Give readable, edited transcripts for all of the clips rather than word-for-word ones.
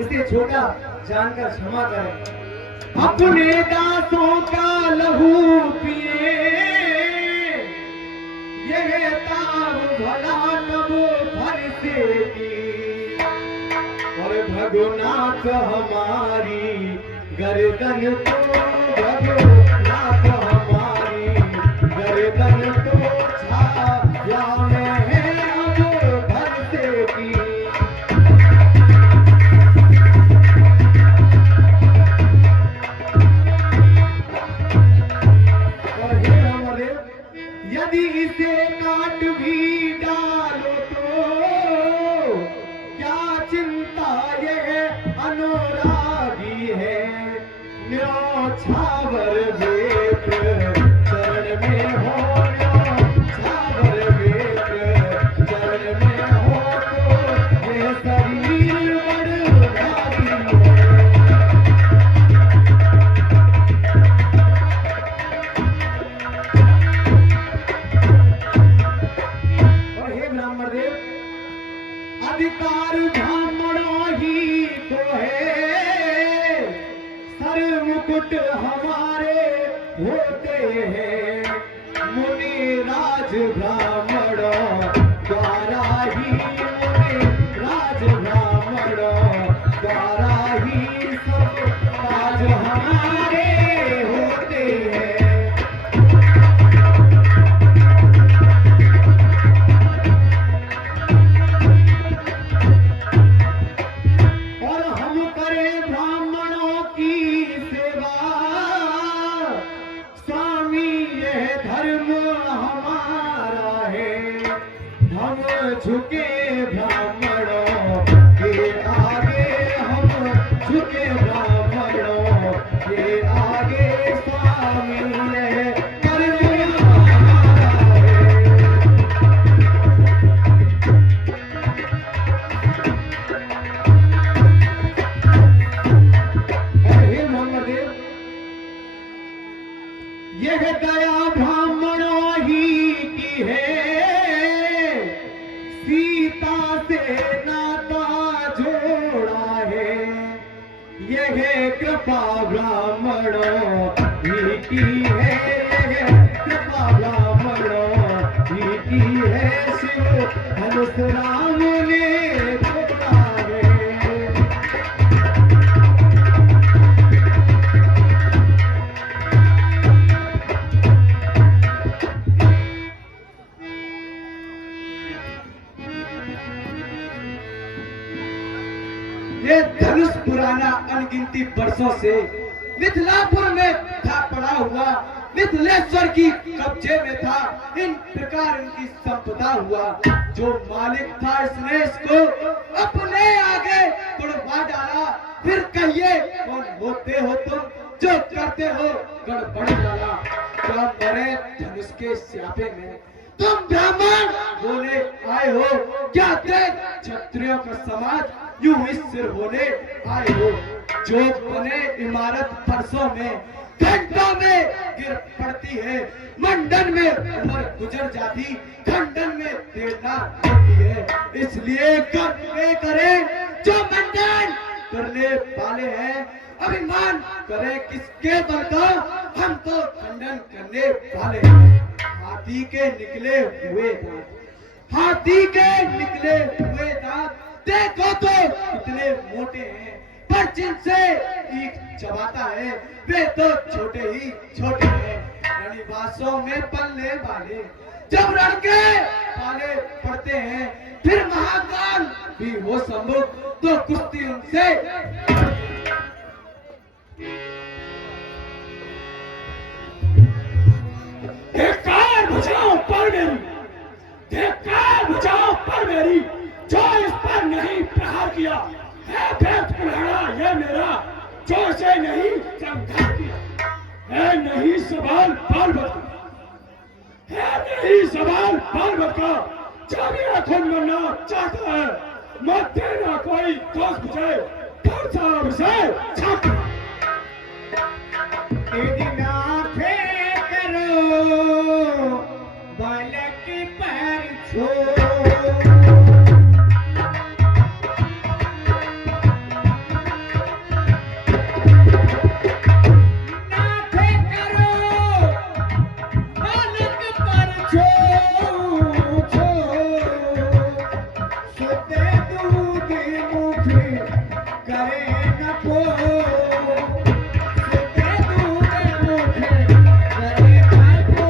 इसे छोटा जानकर क्षमा करें। अपने दासों का लहू पिए यह ताव भला कब भर से की, और भगुनाथ हमारी गर्दन तो भगुनाथ हमारी गर्दन तो छाया में है अब भर से की। यदि इसे काट भी डालो तो क्या चिंता ये अनुरागी है, न्योछावर वेद चरण में हो, न्योछावर वेद चरण में हो तो ये शरीर बड़भागी है। अधिकार ब्राह्मणों ही को है, सर मुकुट हमारे होते हैं, मुनि राज ब्राह्मणों द्वारा ही, मुनि राज ब्राह्मणों द्वारा ही सब राज हमारे होते हैं। झुके ब्राह्मणों के आगे, हम झुके ब्राह्मणों के आगे, स्वामी है कर्म हमारा है। हे ब्रह्मदेव, यह दया ब्राह्मणों ही की है, सीता से नाता जोड़ा है, यह कृपा ब्राह्मणों ही की है, यह कृपा ब्राह्मणों ही की है, शिव धनुष राम ने तोड़ा है। ये धनुष पुराना अनगिनती वर्षों से मिथिलापुर में था पड़ा हुआ, मिथिलेश्वर की कब्जे में था, इन प्रकार इनकी संपदा हुआ। जो मालिक था इसने इसको अपने आगे तुड़वा डाला। फिर कहिए कौन होते हो तुम जो करते हो गड़बड़ डाला। क्या मरे धनुष के स्यापे में तुम ब्राह्मण बोले आए हो, क्या देख क्षत्रियों का समाज यूं ही सिर होने आए हो। जो बने इमारत फरसों में घंटों में गिर पड़ती है, मंडन में उम्र गुजर जाती, खंडन में देर होती है। इसलिए कर्म करें जो मंडन करने वाले हैं, अभिमान करे किसके बल का, हम तो खंडन करने वाले हैं। हाथी के निकले हुए दांत, हाथी के निकले हुए दांत देखो तो कितने मोटे हैं, पर जिनसे ईख चबाता है वे तो छोटे ही छोटे हैं। रनिवासों में पलने वाले जब रण के पाले पड़ते हैं, फिर महाकाल भी हो सम्मुख तो कुश्ती उनसे। बचाओ पर मेरी, धिक्कार बचाओ पर मेरी, जो इस पर नहीं प्रहार किया है भेद कुल्हाड़ा ये मेरा, जो इसे नहीं संघार किया है नहीं सवाल बाल बच्चा, है नहीं सवाल बाल बच्चा। जो भी आंखों मरना चाहता है मत देना कोई दोस्त मुझे, कौन सा विषय छात्र बालक पर छो करे न को सुते दूर मुझे करे न को।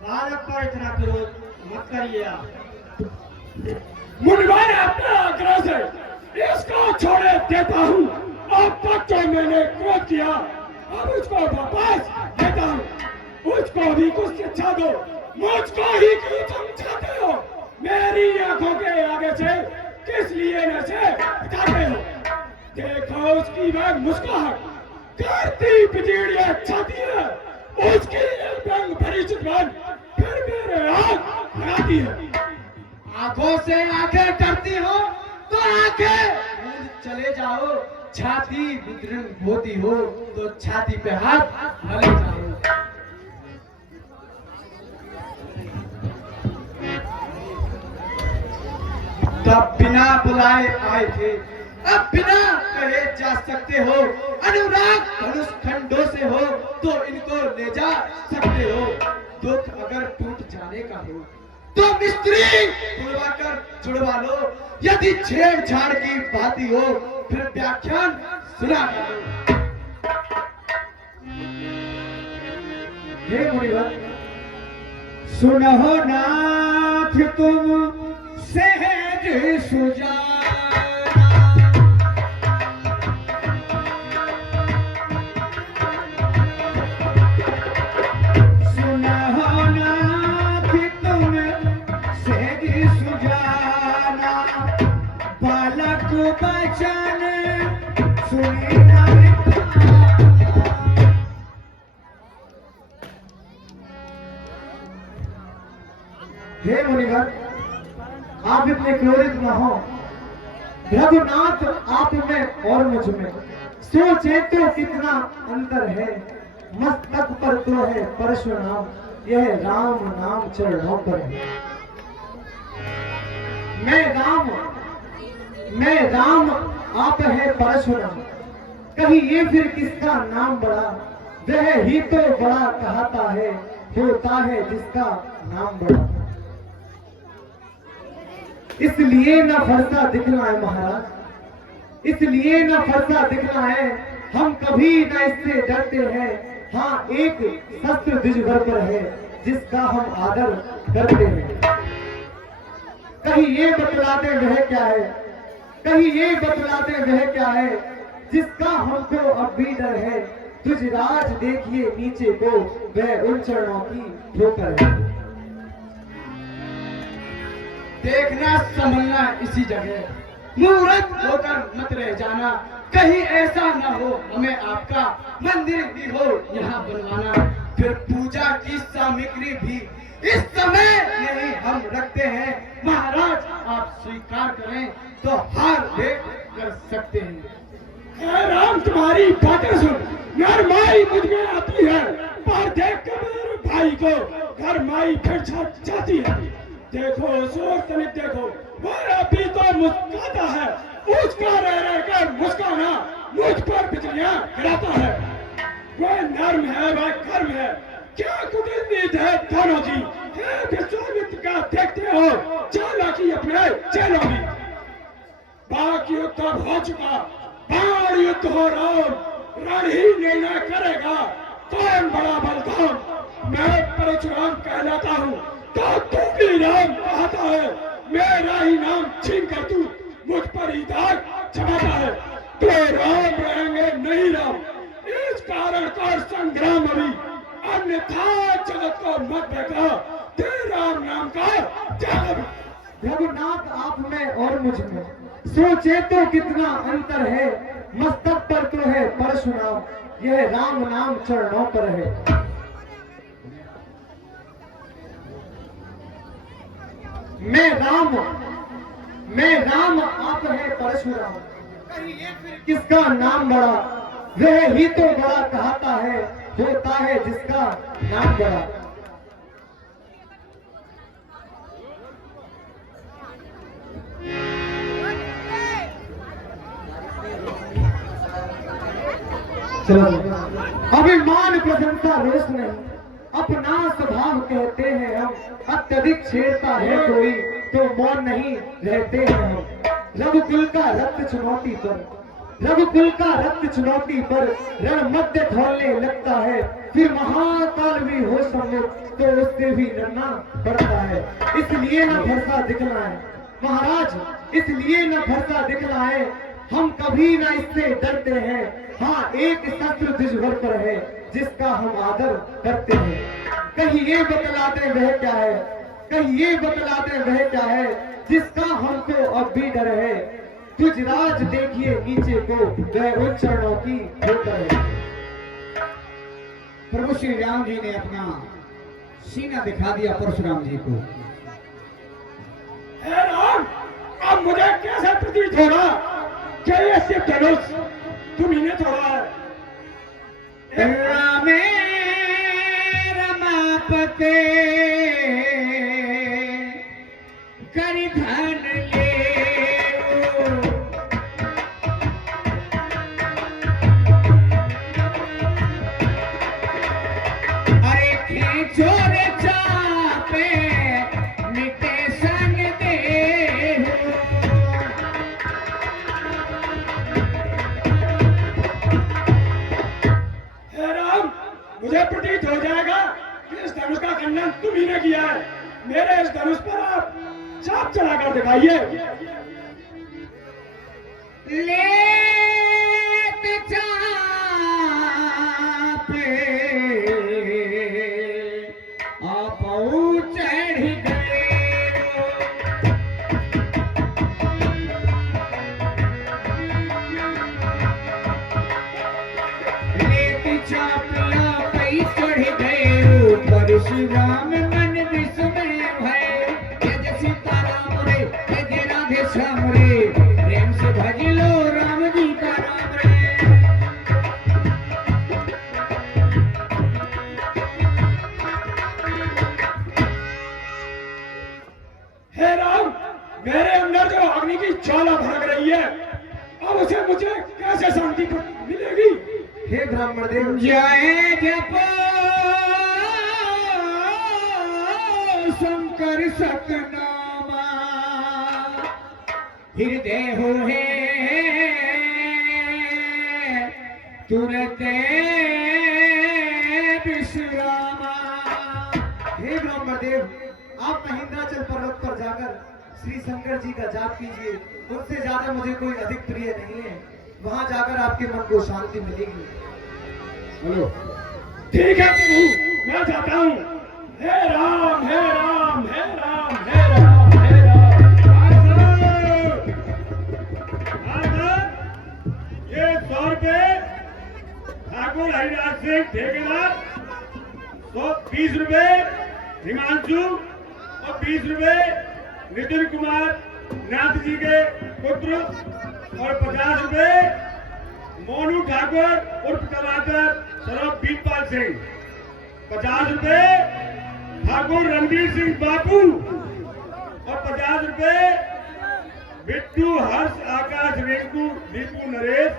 भारत पर इतना क्रोध मत करिए आप। मुनिवा ने अपने आग्रह से इसको छोड़े देता हूँ। अब तक जो मैंने क्रोध किया अब उसको वापस देता हूँ। उसको भी कुछ शिक्षा दो। मुझको ही क्यों समझाते हो? मेरी आंखों के आगे से किस लिए नशे हटाते हो? देखो उसकी वह मुस्कुराहट करती बिजड़ियां छाती है। उसकी रंग भरी जुबान फिर मेरे आँख लगाती है। आंखों से आंखें करती हो तो आंखें मूंद चले जाओ। छाती विदृढ़ होती हो तो छाती पे हाथ मले जाओ। तब बिना बुलाए आए थे, अब बिना कहे जा सकते हो। अनुराग धनुष खंडों से हो तो इनको ले जा सकते हो। दुख अगर टूट जाने का हो तो मिस्त्री बुलवाकर जुड़वा लो। यदि छेड़छाड़ की बाती हो फिर व्याख्यान सुना करो। हे मुनिवर, सुनो नाथ तुम सहज सुजाना। बचन सुनी हे मुनिवर, आप इतने क्रोधित न हो। रघुनाथ आप में और मुझ में सोचे तो कितना अंतर है। मस्तक पर तो है परशुराम, यह राम नाम चरणों पर है। मैं राम आप है परशुराम। कहीं ये फिर किसका नाम बड़ा? वह ही तो बड़ा कहता है, होता है जिसका नाम बड़ा। इसलिए न फरसा दिखना है महाराज, इसलिए न फरसा दिखना है। हम कभी न इससे डरते हैं। हाँ, एक शस्त्र द्विजभर पर है जिसका हम आदर करते हैं। कहीं ये बतलाते वह क्या है, कहीं ये बतलाते वह क्या है जिसका हमको अब भी डर है। तुझ राज देखिए नीचे को, वह उन चरणों की ठोकर है। देखना संभलना इसी जगह, मुहूर्त होकर मत रह जाना। कहीं ऐसा न हो हमें आपका मंदिर भी हो यहाँ बनवाना। फिर पूजा की सामग्री भी इस समय नहीं हम रखते हैं। महाराज आप स्वीकार करें तो हार देख कर सकते हैं। हे राम, तुम्हारी बातें सुन नरमाई मुझ में आती है, पर देख कर मेरे भाई को घर माई फिर जाती है। देखो सोच तनिक देखो, वो अभी तो मुस्कुराता है। उसका रह कर मुस्कुराना मुझ पर बिजलियां गिराता है। वह नर्म है वह कर्म है, क्या कुटिल है दोनों की। हे विश्वामित्र का देखते हो चालाकी अपने चेलों की। बाकी युद्ध हो चुका, बाण युद्ध हो राम, रण ही निर्णय करेगा कौन बड़ा बलवान। मैं परशुराम कहलाता हूँ तो तू भी राम कहता है। मेरा ही नाम छीन कर तू मुझ पर ही दाग जमाता है। तो राम रहेंगे नहीं राम, इस कारण का संग्राम अभी। अन्यथा जगत को मत देखा, तेरा नाम का जग। रघुनाथ आप में और मुझ में सोचे तो कितना अंतर है। मस्तक पर तो है परशुराम, यह राम नाम चरणों पर है। मैं राम आप है परशुराम। कहीं ये फिर किसका नाम बड़ा? वह ही तो बड़ा कहता है, होता है जिसका नाम बड़ा। चलो, अभिमान प्रशंसा रोष नहीं, अपना स्वभाव कहते हैं हम। अत्यधिक छेड़ता है कोई तो मौन नहीं रहते हैं हम। रघुकुल का रक्त चुनौती पर, रघुकुल का रक्त चुनौती पर रण मध्य खोलने लगता है। फिर महाकाल भी हो सम्मुख तो उससे भी डरना पड़ता है। इसलिए न भरसा दिखलाए महाराज, इसलिए न भरसा दिखलाए, हम कभी न इससे डरते हैं। हाँ, एक शस्त्र द्विजवर पर है जिसका हम आदर करते हैं। कहीं ये बतला दे वह क्या है, कहीं ये बतला दे वह क्या है जिसका हमको अब भी डर है। तुझ राज देखिए नीचे को, वह उन चरणों की होकर है। प्रभु श्री राम जी ने अपना सीना दिखा दिया परशुराम जी को। हे राम, अब मुझे कैसे प्रतीत हो रहा कि ये शिव धनुष तुम ही ने तोड़ा है। रामे रमापते कर धन ले, अरे खींचो रे चापे मिटे संग दे। हे राम, मुझे प्रतीत हो जाएगा कि इस धनुष का खंडन तुम ही ने किया है। मेरे इस धनुष पर आप चाप चलाकर दिखाइए। लेत चाप आपऊ चढ़ गए, लेत चाप आपई चढ़ गए। परशुराम मन विस्मय भय, जय सीताराम रे, जय राधे श्याम रे, प्रेम से भज लो राम जी का नाम रे। हे राम, मेरे अंदर जो अग्नि की ज्वाला भड़क रही है, अब उसे मुझे कैसे शांति मिलेगी। हे ब्राह्मण देव, जय जपो शंकर सतनामा, हृदय हो है तुरत विश्रामा। हे ब्राह्मण देव, आप महेंद्राचल पर्वत पर जाकर श्री शंकर जी का जाप कीजिए। उनसे ज्यादा मुझे कोई अधिक प्रिय नहीं है। वहां जाकर आपके मन को शांति मिलेगी। बोलो। ठीक है प्रभु, मैं जाता हूँ। हे राम, हे राम, हे राम, हे राम, हे राम। ये 100 रुपए ठाकुर हरिराज सिंह ठेकेदार, 120 रुपए हिमांशु और 20 रुपए नितिन कुमार नाथ जी के पुत्र और 50 रुपए मोनू ठाकुर उर्फ टमाटर सरोज बीरपाल सिंह, 50 रुपए ठाकुर रणवीर सिंह बापू और 50 रुपए बिट्टू हर्ष आकाश रिंकू दीपू नरेश